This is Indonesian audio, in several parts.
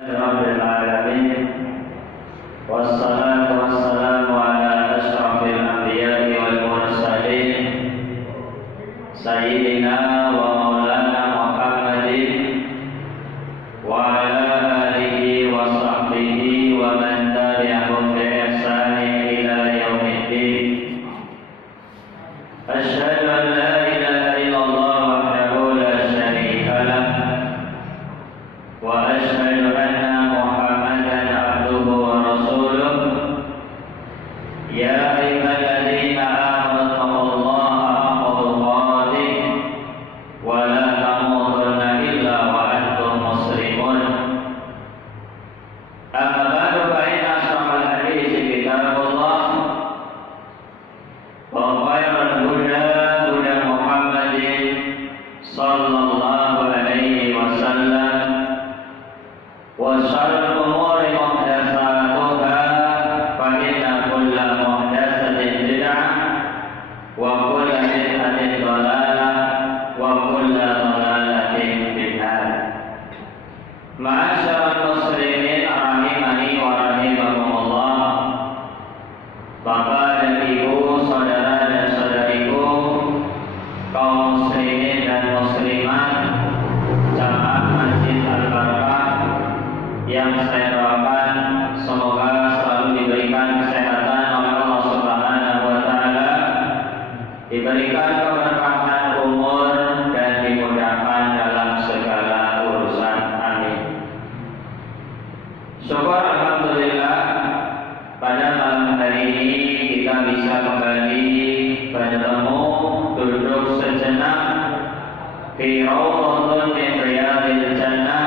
Rabbil alamin wassalatu wassalamu ala asyrafil anbiya'i wal mursalin sayyidina wa maulana Muhammadin wa ala alihi wa sahbihi wa man tabi'ahum bi ihsanin ila yaumiddin. Asyhadu an la ilaha illallah wahdahu la syarika lah wa asyhadu anna Muhammadan abduhu wa rasuluh. Ya ayyuhalladzina amanu taqullaha haqqa tuqatih wa la tamutunna illa wa antum muslimun. Amma ba'du, fa inna ashrafal hadithi kitabullah wa khairul huda huda Muhammadin sallallahu alaihi wasallam wa syarrul umuri muhdatsatuha fa inna kulla muhdatsatin bid'ah wa kulla bid'atin dhalalah wa kulla dhalalatin finnar. Ma'asyiral muslimin rahimani wa rahimakumullah. Bapak dan Ibu, saudara dan saudariku, kaum muslimin dan muslimat, jamaah Masjid Al-Barakah yang saya doakan semoga selalu diberikan kesehatan oleh Allah Subhanahu wa taala, diberikan keberkahan umur dan dimudahkan dalam segala urusan. Amin. Syukur alhamdulillah, pada malam hari ini kita bisa kembali bertemu, duduk sejenak fi rawdatun min riyadil jannah,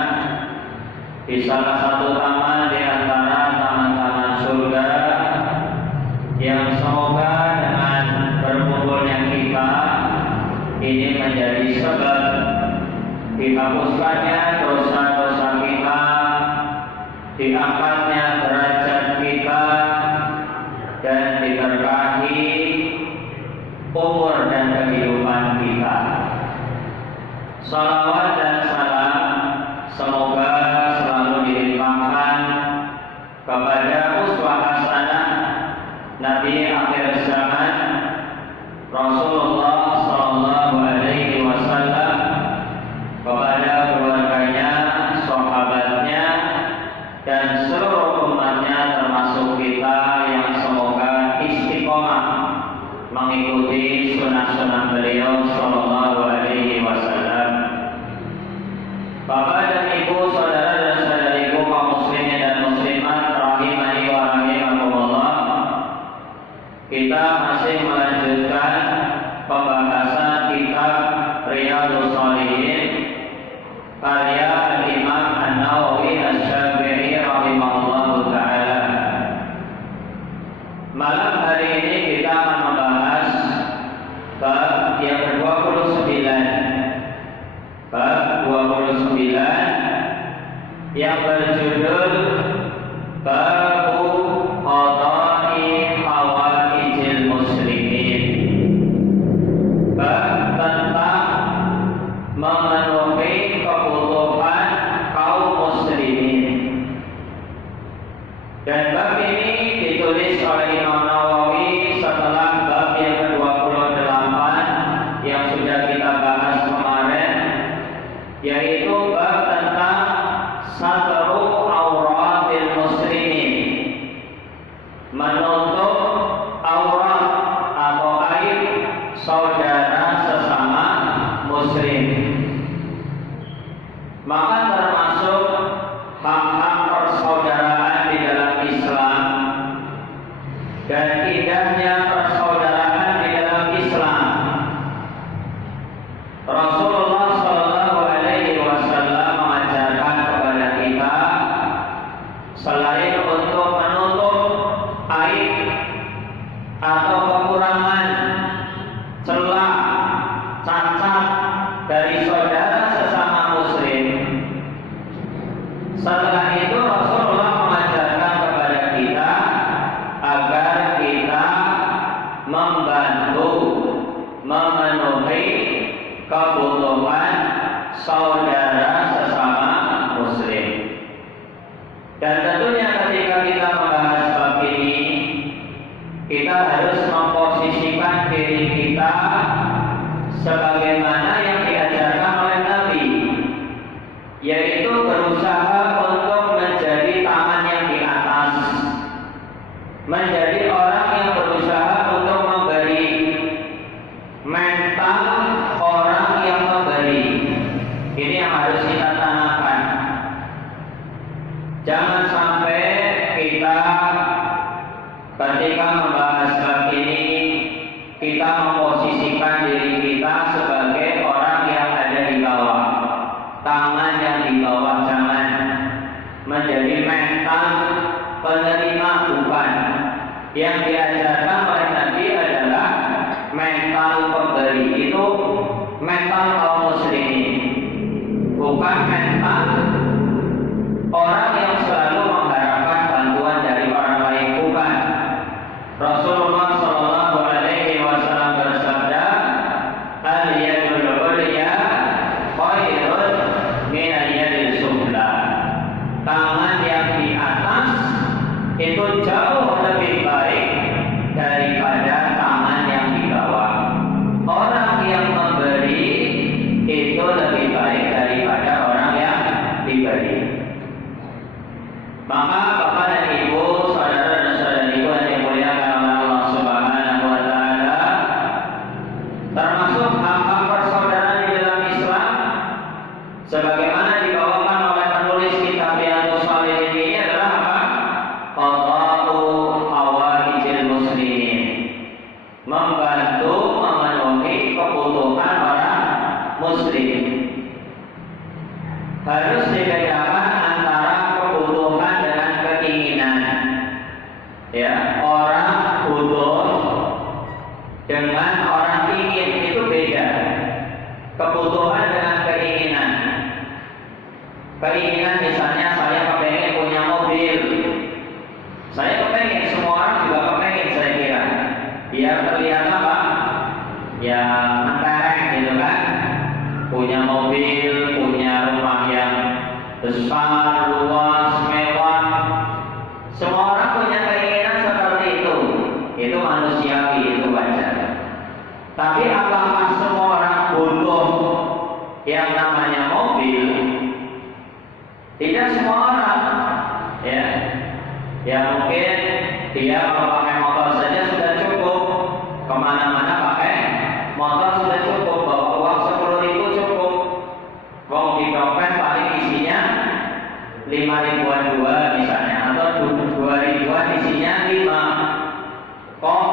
di salah satu taman di antara taman-taman surga, yang semoga dengan berkumpulnya kita ini menjadi sebab dihapuskannya dosa-dosa kita, diangkatnya derajat kita, dan diberkahi umur dan kehidupan kita. Salawat dan salam semoga selalu dilimpahkan kepada uswah hasanah Nabi akhir zaman Rasulullah sallallahu alaihi wasallam, kepada keluarganya, sahabatnya, dan seluruh umatnya termasuk kita yang semoga istiqomah mengikuti sunnah-sunnah beliau sallallahu alaihi wasallam. Bapak dan Ibu, saudara dan saudariku, kaum muslimin dan muslimat rahimani wa rahimakumullah, kita masih melanjutkan pembahasan kitab Riyadhus Shalihin karya Al-Imam An-Nawawi Asy-Syafi'i rahimahullahu taala. Malam hari ini kita akan membahas bab yang ke-29. Bab 29 yang berjudul Babu Qada'i Hawaijil Muslimin. Bab tentang memenuhi kebutuhan kaum muslimin. Dan bab ini ditulis oleh Imam Nawawi setelah bab yang ke-28 yang sudah kita bahas kemarin, yaitu bab tentang satru auratil muslimin, menutup aurat atau aib saudara sesama muslim. Maka termasuk hak-hak persaudaraan di dalam Islam dan indahnya persaudaraan di dalam Islam. Rasulullah sallallahu alaihi wasallam mengajarkan kepada kita, selain untuk menutup aib Dan tentunya ketika kita membahas bab ini, kita harus memposisikan diri kita sebagaimana yang diajarkan oleh Nabi, yaitu berusaha untuk menjadi tangan yang di atas, menjadi orang yang berusaha untuk memberi, mental orang yang memberi. Ini yang harus kita tanamkan. Jangan sampai kita ketika membahas bab ini, kita memposisikan diri kita sebagai orang yang ada di bawah, tangan yang di bawah. Jangan menjadi mental penerima, bukan. Yang diajarkan oleh Nabi adalah mental pemberi. Itu mental kaum muslimin, bukan mental orang yang selalu mengharapkan bantuan dari orang lain, bukan. Rasulullah Shallallahu Alaihi Wasallam bersabda, "Al-yadul ulya khairun min al-yadil sufla." Tangan yang di atas itu jauh lebih baik daripada tangan yang di bawah. Orang yang memberi itu lebih baik daripada orang yang diberi. Maka Bapak dan Ibu, saudara dan saudariku yang dimuliakan oleh Allah Subhanahu wa taala, termasuk hak-hak persaudaraan di dalam Islam sebagaimana dibawakan oleh penulis kitab Riyadhus Shalihin ini adalah apa? Qada'u hawaijil muslimin, membantu memenuhi kebutuhan orang muslim. Harus dibedakan antara kebutuhan dengan keinginan. Ya, orang butuh dengan orang ingin itu beda. Kebutuhan dengan keinginan. Keinginan misalnya saya kepengen punya mobil. Saya kepengen, semua orang juga kepengen saya kira. Biar terlihat apa? Ya mentereng gitu kan. Punya mobil, punya rumah yang besar, luas, mewah. Semua orang punya keinginan seperti itu. Itu manusiawi, itu wajar. Tapi apakah semua orang butuh yang namanya mobil? Tidak semua orang. Ya, ya mungkin dia kalau pakai motor saja sudah cukup. Kemana-mana pakai motor sudah cukup. Bawa uang 10.000 cukup. Uang di dompet paling isinya 5 ribuan dua misalnya, atau 2 ribuan isinya 5. Kok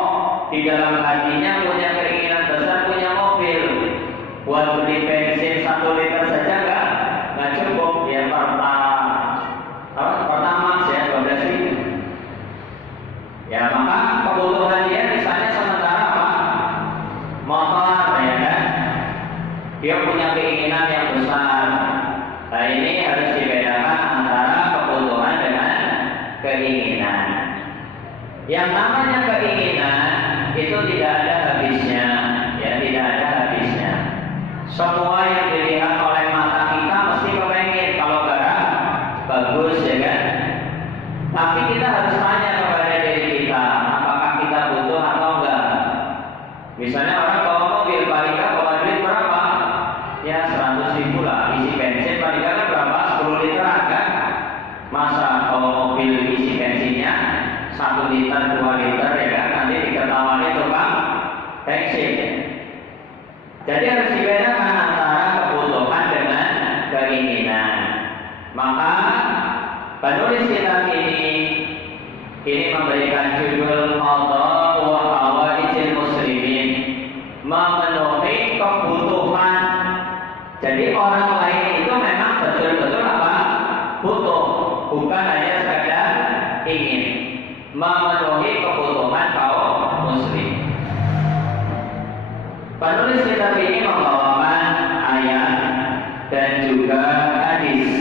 di dalam hatinya punya keinginan besar punya mobil, buat beli bensin 1 liter saja nggak cukup. Ya pertama ya 12.000. Ya maka kebutuhan dia misalnya sementara apa? Motor, ya kan? Dia punya keinginan yang besar. Nah ini harus dibedakan antara kebutuhan dengan keinginan. Yang namanya keinginan itu tidak ada habisnya, ya tidak ada habisnya. Semua yang dilihat oleh mata kita mesti kepengen kalau barang bagus, ya kan? Tapi kita harus tanya kepada diri kita, apakah kita butuh atau enggak? Misalnya orang bawa mobil, paling nggak bawa duit berapa? Ya 100.000 lah. Isi bensin paling nggak berapa? 10 liter kan? Masa bawa mobil isi bensinnya 1 liter, 2 liter, ya kan? Nanti diketawani tukang bensin. Jadi harus dibedakan antara kebutuhan dengan keinginan. Maka penulis kitab ini memberikan judul Qada'u hawaijil muslimin, memenuhi kebutuhan. Jadi orang lain itu memang betul-betul apa? Butuh, bukan hanya sekadar ingin. Memenuhi kebutuhan kaum muslim. Penulis kitab ini membawakan ayat dan juga hadis.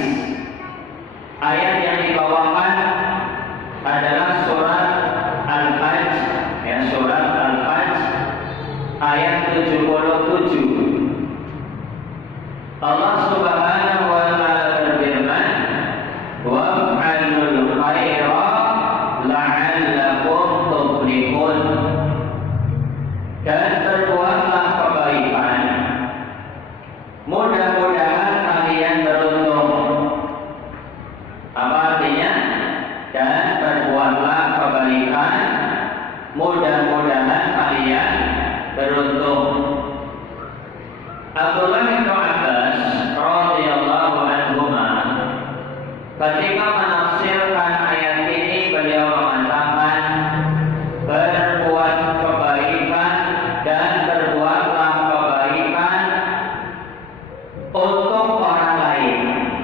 Ayat yang dibawakan adalah surat Al-Hajj, ya, surat Al-Hajj ayat 77. Allah Subhanahu wa taala berfirman, "Wa'alul dan berbuatlah kebaikan. Mudah-mudahan kalian beruntung. Apa artinya? Dan berbuatlah kebaikan. Mudah-mudahan kalian beruntung. Abdullah bin Abbas radhiyallahu anhuma ketika menafsirkan ayat ini beliau mengatakan berbuat kebaikan dan berbuatlah kebaikan untuk orang lain.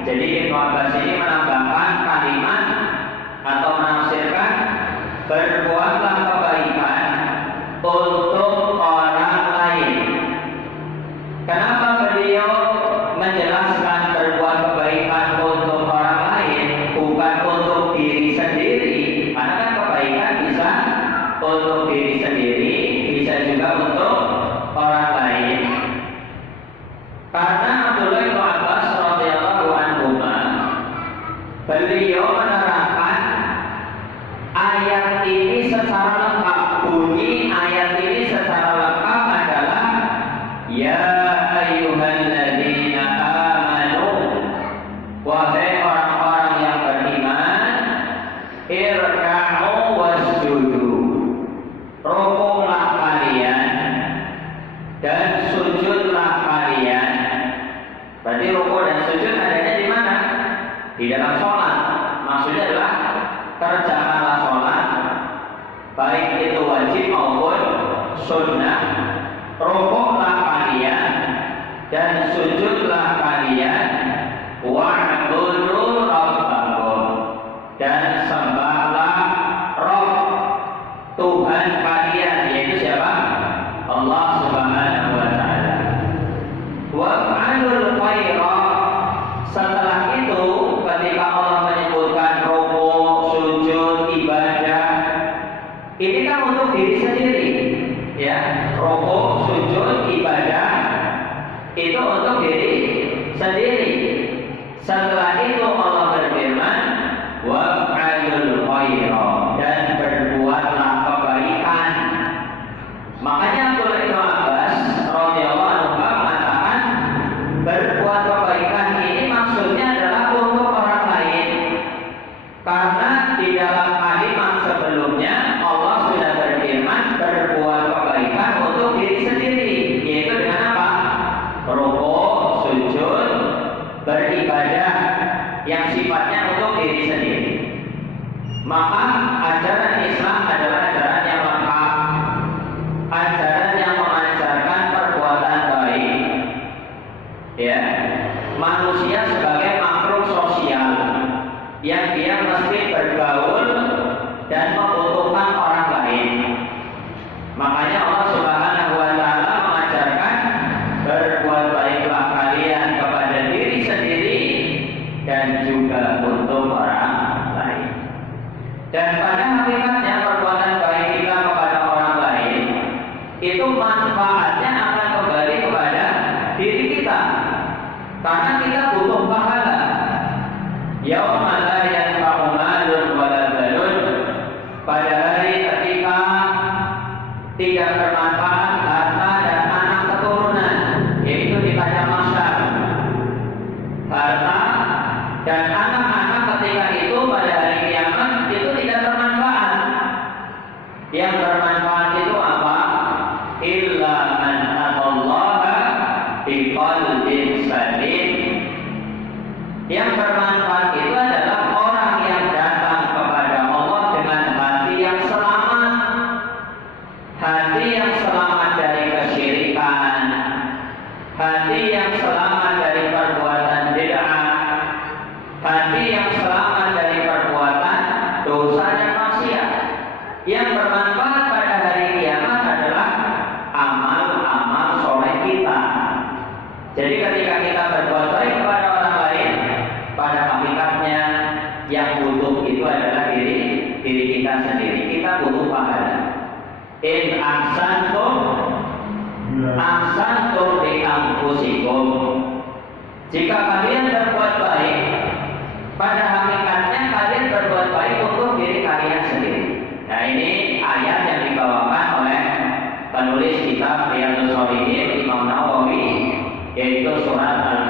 Jadi Ibnu Abbas ini menambahkan kalimat atau menafsirkan berbuatlah kebaikan untuk orang lain. Kenapa beliau menjelaskan berbuat kebaikan untuk orang lain, bukan untuk diri sendiri? Karena kan kebaikan bisa untuk diri sendiri, bisa juga untuk orang lain. Karena Abdullah bin Abbas radhiyallahu anhu beliau menerangkan ayat ini secara lengkap. Bunyi ayat ini secara lengkap adalah ya ayyuhalladzina amanu, wahai orang-orang yang beriman, irka'u wasjudu, rukuklah kalian dan sujudlah kalian. Berarti rukuk dan sujud adanya di mana? Di dalam sholat. Maksudnya adalah kerjakanlah sholat, baik itu wajib maupun sunnah. Rukuklah kalian dan sujudlah kalian, wa'budu rabbakum, dan sembahlah Rabb Tuhan kalian, yaitu siapa? Allah Subhanahu wa taala. Wa'alul khaira. Setelah itu ketika Allah menyebutkan rukuk, sujud, ibadah, ini kan untuk diri sendiri, ya. Rukuk, sujud, ibadah itu untuk diri sendiri. Setelah itu Allah berfirman, wa'alul khaira, dan berbuatlah kebaikan. Makanya Abdullah bin Abbas radhiyallahu anhu mengatakan berbuat kebaikan ini maksudnya adalah untuk orang lain. Karena di dalam kalimat sebelumnya Allah sudah berfirman berbuat kebaikan untuk diri sendiri, yaitu dengan apa? Rukuk, sujud, beribadah yang sifatnya untuk diri sendiri. Maka ajaran Islam adalah ajaran yang lengkap, ajaran yang mengajarkan perbuatan baik, ya. Manusia sebagai makhluk sosial yang dia mesti bergaul dan membutuhkan orang lain. Makanya Allah Subhanahu wa taala mengajarkan berbuat baiklah kalian kepada diri sendiri dan juga untuk orang lain. Dan pada hakikatnya perbuatan baik kita kepada orang lain itu manfaatnya akan kembali kepada diri kita. Karena kita butuh pahala. Yauma la yanfa'u malun wala banun, pada hari ketika tidak bermanfaat harta dan anak keturunan, yaitu di padang mahsyar. Harta dan anak-anak ketika itu pada hari kiamat itu tidak bermanfaat. Yang bermanfaat itu apa? Illa man atallaha biqalbin salim. Yang bermanfaat itu adalah orang yang datang kepada Allah dengan hati yang selamat, hati yang selamat dari kesyirikan, hati yang selamat dari perbuatan bid'ah, hati yang selamat dari perbuatan dosa dan maksiat. Yang bermanfaat pada hari kiamat adalah amal-amal soleh kita. Jadi ketika kita berbuat baik kepada orang lain, pada hakikatnya yang butuh itu adalah diri kita sendiri. Kita butuh pahala. In ahsantum ahsantum li anfusikum. Jika kalian berbuat baik, pada hakikatnya kalian berbuat baik untuk diri kalian sendiri. Nah, ini ayat yang dibawakan oleh penulis menulis kitab Riyadhus Shalihin Imam Nawawi, yaitu surat